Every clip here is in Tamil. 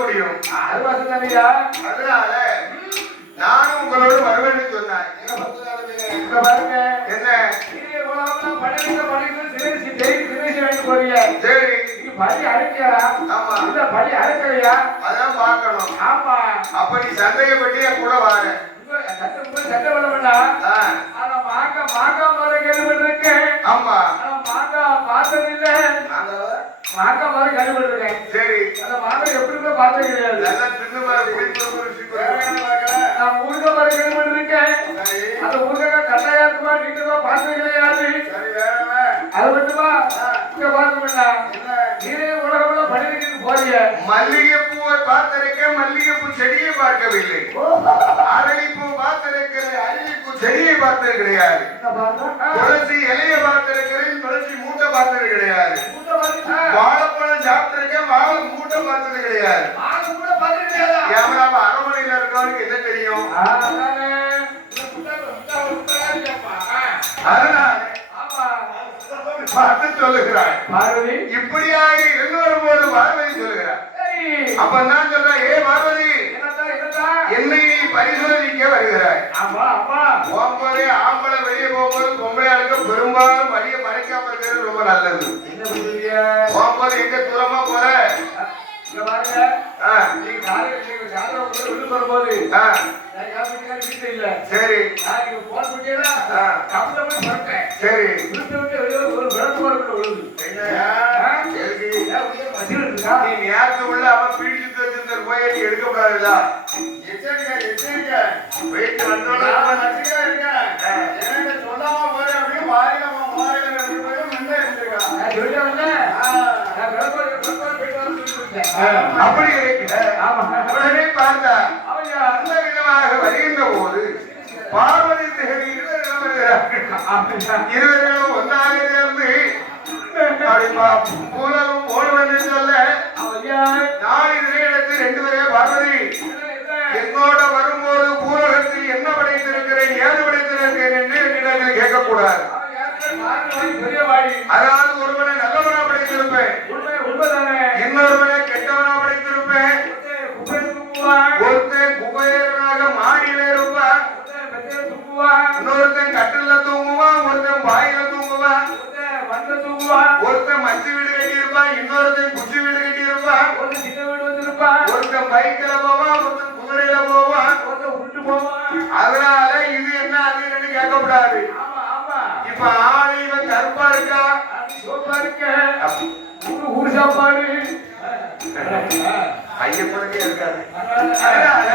முடியும். அது வசதியா? அதனால நானும் உங்களோடு வருவேன்னு சொன்னேன். பாருங்க என்ன சரி பலி அழைக்கிறா? ஆமா. இல்ல பலி அழைக்கலையா? அதான் பார்க்கணும். ஆமா. அப்ப நீ சந்தேகப்பட்டு என் கூட வாங்க. சண்டை பண்ண வேண்டாம். ஆனா மாங்கா மரம் கேள்விப்பட்டிருக்கேன். ஆமா. ஆனா மாங்கா பார்த்தது இல்ல. மாங்கா மரம் கேள்விப்பட்டிருக்கேன். சரி. அந்த மாங்கா எப்படிமே பார்த்தது கிடையாது. நல்லா தின்னு நான் முருங்கை மரம் கேள்விப்பட்டிருக்கேன். அந்த முருங்கை கட்டாயத்துமா நீட்டுமா பார்த்தது கிடையாது. அது மட்டுமா இங்க பார்க்க வேண்டாம். நீரே உலகம் பணிக்கு போறீங்க. மல்லிகைப்பூவை பார்த்திருக்கேன், மல்லிகைப்பூ செடியை பார்க்கவில்லை. அரளிப்பூ பார்த்திருக்கிறேன், அரளிப்பூ செடியை பார்த்தது கிடையாது. துளசி இலையை பார்த்திருக்கிறேன், துளசி மூட்டை பார்த்தது கிடையாது. வாழைப்பழம் சாப்பிட்டிருக்கேன், வாழை மூட்டை பார்த்தது கிடையாது. ஏமராம அரண்மனையில இருக்கவனுக்கு என்ன தெரியும்? அதனால பார்த்து சொல்லுகிறாய் பார்வதி. இப்படியாக இன்னொரு போது பார்வதி சொல்லுகிறார். அப்ப நான் சொல்றேன், ஏ பார்வதி என்னை பரிசோதிக்க வருகிறாய். போகும்போதே ஆம்பளை வெளியே போகும்போது பொம்பளையாளுக்கு பெரும்பாலும் வழியை மறைக்காம இருக்கிறது ரொம்ப நல்லது. போகும்போது எங்க தூரமா போற சரி சரி நீ நேரத்து உள்ள அவன் பீடிச்சு வச்சிருந்த போய் நீ எடுக்கப்படாதுல்ல. போயிட்டு வந்தோட சொல்லாம போய் அப்படியே அப்படி உடனே பார்த்தா அந்த விதமாக வருகின்ற போது பார்வதி இருவர்களும் ஒன்றாக சேர்ந்து பூலகம் ஓடுவது சொல்ல நான் இதே இடத்தில் ரெண்டு பேரே பார்வதி என்னோட வரும்போது பூலகத்தில் என்ன படைத்திருக்கிறேன் ஏது படைத்திருக்கிறேன் என்று என்னிடத்தில் கேட்கக்கூடாது. அதாவது ஒருவனை நல்லவனா படைத்திருப்பேன், இன்னொருவனை கெட்டவனா படைத்திருப்பேன். ஒருத்தன் குபேரனாக மாடியில இருப்பான், இன்னொருத்தன் கட்டில தூங்குவான், ஒருத்தன் பாயில தூங்குவான், ஒருத்தன் மச்சு வீடு கட்டி இருப்பான், இன்னொருத்தன் குச்சி வீடு கட்டி இருப்பான், ஒருத்தன் பைக்கில போவான், ஒருத்தன் குதிரையில போவான், ஒருத்தன் உருட்டு போவான். அதனால இது என்ன அது என்னன்னு கேட்கக்கூடாது. இப்ப ஆளு இவன் கருப்பா இருக்கா சோப்பா இருக்க ஊர் சாப்பாடு ஐயப்பனுக்கே இருக்காது. அதனால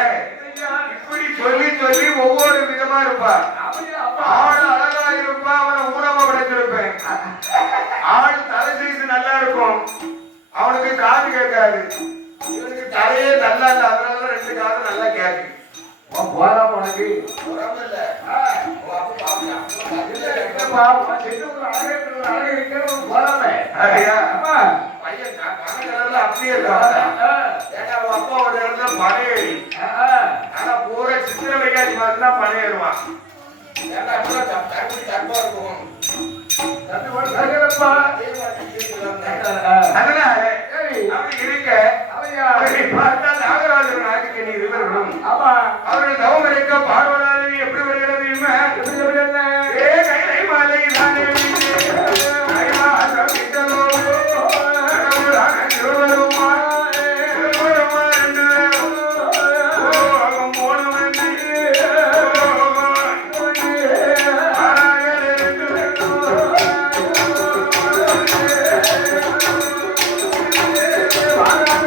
இப்படி சொல்லி சொல்லி ஒவ்வொரு விதமா இருப்பா. ஆள் அழகா இருப்பா, அவனை ஊனமா படைத்திருப்பேன். ஆள் தலை செய்து நல்லா இருக்கும், அவனுக்கு காது கேட்காது. இவனுக்கு தலையே நல்லா இல்ல, அதனால ரெண்டு காது நல்லா கேட்கு. போறாம உனக்கு அப்படியே அப்பாவோட இடத்துல பனையேறி ஆனா பூரா சித்திர வைகாசி மாதிரி தான் பனையேறுவான். அதனால அப்படி இருக்க பார்த்தா நாகராஜன் நாயகனி இருவர்களும் அவர்கள் தவம் இருக்க பார்வதாதேவி எப்படி வருகிறது ஏ கைலை மாலை தானே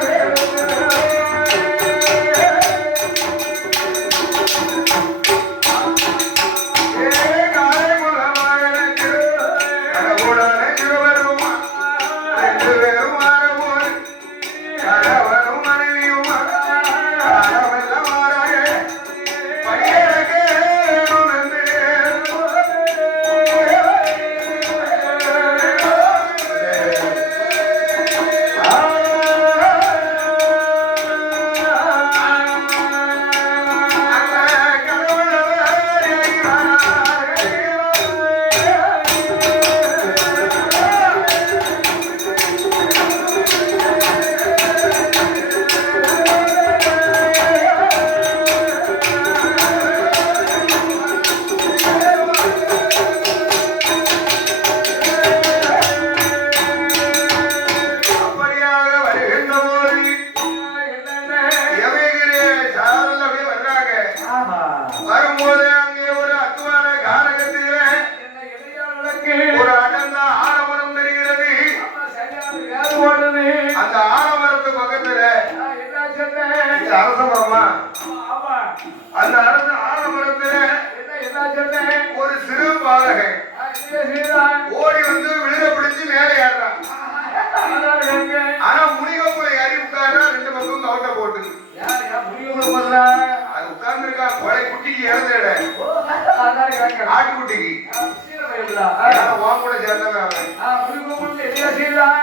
Hey! அரசமரமா ஆமா அந்த அரச ஆலமரத்துல என்ன சொன்னேன் ஒரு சிறு பாலகன் ஓடி வந்து விழுத பிடிச்சு மேலே ஏறான். ஆனா முனிகப்புல ஏறி உட்கார்றா, ரெண்டு பக்கம் கவட்டை போட்டு அது உட்கார்ந்து இருக்கா. கொலை குட்டிக்கு இறந்துட ஆட்டுக்குட்டிக்கு வாங்க கூட சேர்ந்தவன்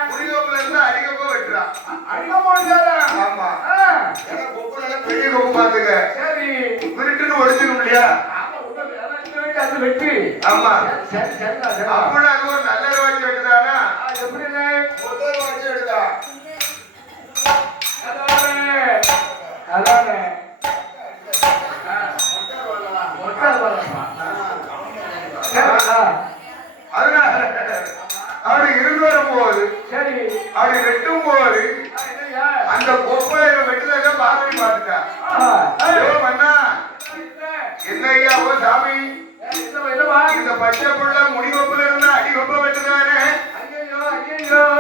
முனிகப்புல இருந்தா அடிக்கப்போ வெட்டுறான். ஆமா கொப்புல பெரிய கொப்பு பாத்துக்க விருட்டுன்னு ஒடிச்சிடும் இல்லையா. ஆமா அப்படி அது ஒரு நல்ல வச்சு வெட்டுதானா எப்படி முதல் வச்சு எடுத்தா அப்படி இருந்து வரும்போது அப்படி வெட்டும் போது அந்த கொப்பை வெட்டுறத பார்வை பார்த்துட்டா. பண்ணா என்னையா ஓ சாமி இந்த பச்சை புள்ள முடிவப்புல இருந்தா அடி கொப்ப வெட்டுதானே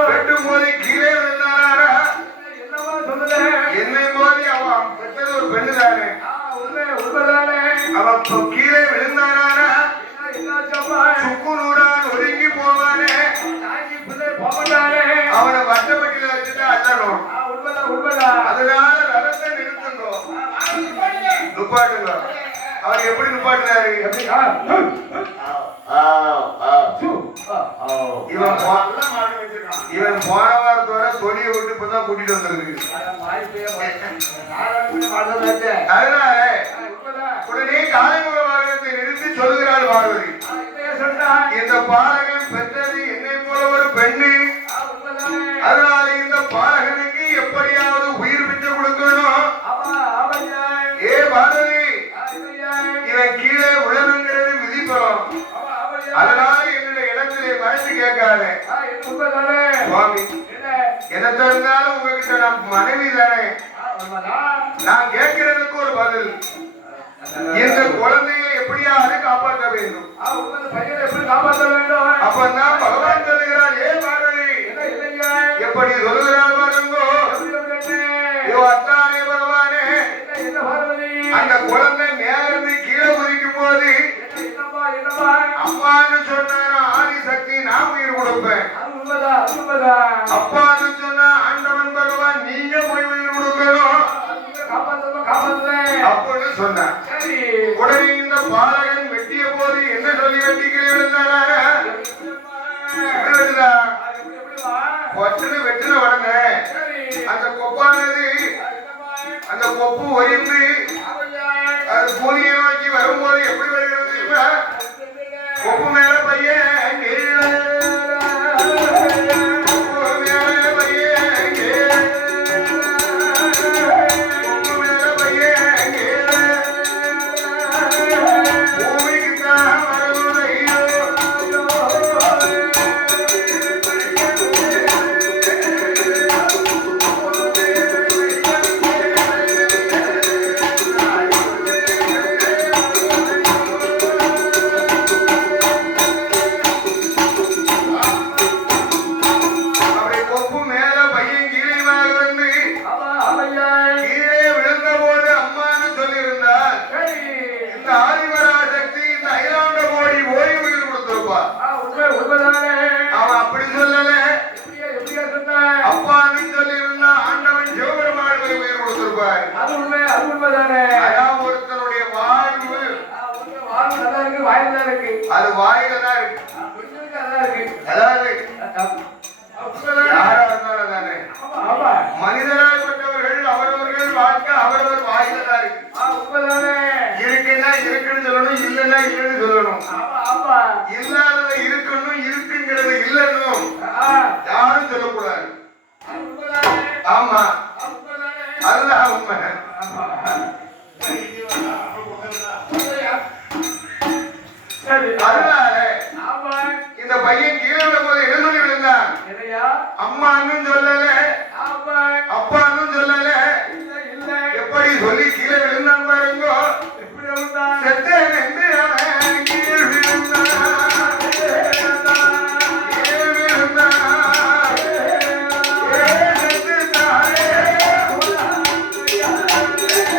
வெட்டும் போது கீழே விழுந்தாரா என்னை போது அவன் பெற்றது ஒரு பெண்ணு தானே அவன் கீழே விழுந்தாரா சுக்கு நூறான் ஒதுங்கி போவானே அவனை வட்டப்பட்டியில வச்சுட்டு அள்ளணும். அதனால ரதத்தை நிறுத்துங்க நுப்பாட்டுங்க. அவர் எப்படி நுப்பாட்டினாரு இவன் போன வாரத்தோட தொழியை விட்டு இப்பதான் கூட்டிட்டு வந்திருக்கு. அதனால உடனே காலைமுக வாகனத்தை நிறுத்தி சொல்லுகிறாள் பார்வதி, இந்த பாலகன் பெற்றது என்னை போல ஒரு பெண்ணு. அதனால இந்த பாலகனுக்கு எப்படியாவது உயிர் பிச்சை கொடுக்கணும். ஏ பார்வதி இவன் கீழே உழவுங்கிறது விதிப்போம். அதனால என்னுடைய இடத்திலே மறைச்சு கேட்காதே சுவாமி. என்ன இருந்தாலும் உங்ககிட்ட நான் மனைவி தானே, நான் கேட்கிறதுக்கு ஒரு பதில். இந்த குழந்தையை எப்படியாவது காப்பாற்ற வேண்டும். அப்பதான் பகவான் சொல்லுகிறார், ஏ பார்வதி எப்படி சொல்லுகிறார் பாருங்கோ. அத்தானே பகவானே அந்த குழந்தை மேலிருந்து கீழே குதிக்கும் போது அம்மான்னு சொன்னா ஆதி சக்தி நான் உயிர் கொடுப்பேன். அப்பான்னு சொன்னா ஆண்டவன் பகவான் நீங்க போய் உயிர் கொடுக்கணும் அப்படின்னு சொன்னான். உடனே இந்த பாலகன் வெட்டிய போது என்ன சொல்லி வெட்டிக்கிறேன் வெட்டின உடனே அந்த கொப்பானது அந்த கொப்பு ஒழிந்து அது பூனியை நோக்கி வரும்போது எப்படி வருகிறது தெரியுமா? கொப்பு மேல பையன் அது வாயில தான் இருக்கு. அதாவது யாரா இருந்தாலும் தானே மனிதராகப்பட்டவர்கள் அவரவர்கள் வாழ்க்கை அவரவர் வாயில தான் இருக்கு. இருக்குன்னா இருக்குன்னு சொல்லணும், இல்லைன்னா இல்லைன்னு சொல்லணும். இல்லாதத இருக்கணும், இருக்குங்கிறது இல்லைன்னும் யாரும் சொல்லக்கூடாது. ஆமா அதுதான் உண்மை. அதனால இந்த பையன் கீழே போது என்ன சொல்லி விழுந்தான்? அம்மான்னு சொல்லல, அப்பான்னு சொல்லல, எப்படி சொல்லி கீழே விழுந்தான் பாருங்க. செத்தேன் என்று அவன் கீழே விழுந்தான். Yeah.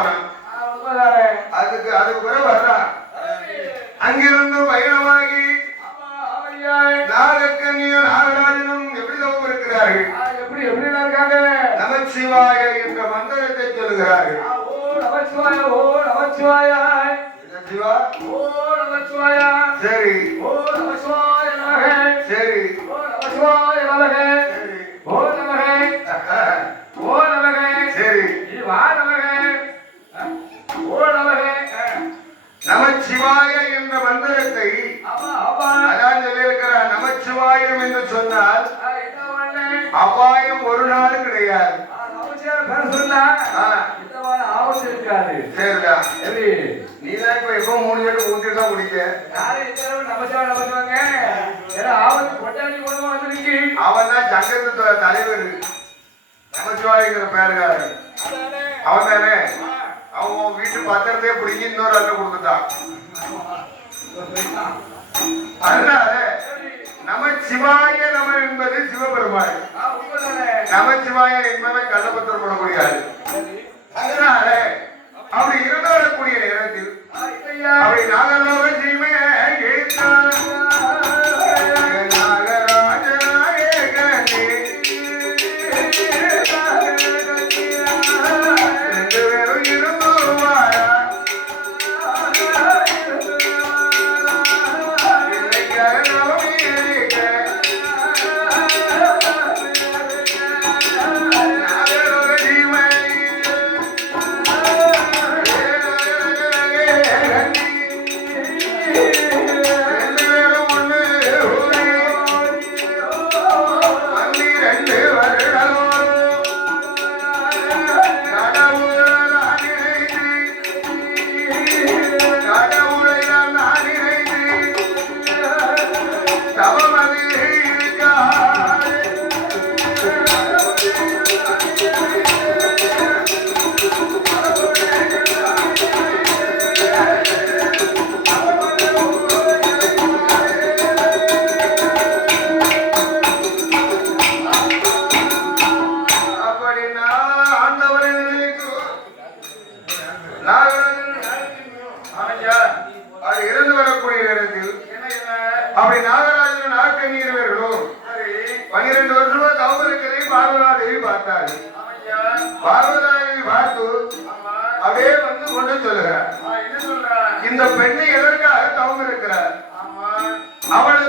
போனான். உண்மைதானே. அதுக்கு பிறகு வர்றான். அங்கிருந்து பயணமாகி நாகக்கண்ணியும் நாகராஜனும் எப்படி தவம் இருக்கிறார்கள்? எப்படி இருக்காங்க? நமச்சிவாய என்ற மந்திரத்தை சொல்லுகிறார்கள். ஓ நமச்சிவாய, ஓ நமச்சிவாய, சிவா, ஓ நமச்சிவாய, சரி, ஓ நமச்சிவாய நமக, சரி, ஓ நமச்சிவாய நமக, சரி, ஓ நமக, ஓ நமக, சரி, வா நமக, ஓ நமக. நமச்சிவாய என்ற மந்திரத்தை அதான் சொல்லியிருக்கிற. நமச்சிவாயம் என்று சொன்னால் அபாயம் ஒரு நாளும் கிடையாது. சரிடா, நீதான் இப்ப எப்ப 3 பேருக்கு ஊத்தி தான் குடிக்க. அவன் தான் சங்கத்து தலைவர். நமச்சிவாயங்கிற பேருக்காரு அவன் தானே. அவன் வீட்டு பத்திரத்தையே பிடிங்கி இன்னொரு ஆட்ட கொடுத்துட்டான். அதனால நமச்சிவாய நம என்பது சிவபெருமான். நமச்சிவாய என்பதை கள்ளபத்திரம் போட முடியாது. அதனால அப்படி இருந்து வரக்கூடிய நேரத்தில் அப்படி நாகலோக சீமைய இருந்து வரக்கூடிய நேரத்தில் அப்படி நாகராஜன் நாகக்கண்ணீர்களும் 12 வருஷமா தவம் இருக்கிறதை பார்வதாதேவி பார்த்தாரு. பார்வதாதேவி பார்த்து அப்படியே வந்து கொண்டு சொல்லுகிறார், இந்த பெண்ணை எதற்காக தவம் இருக்கிறார்? அவள்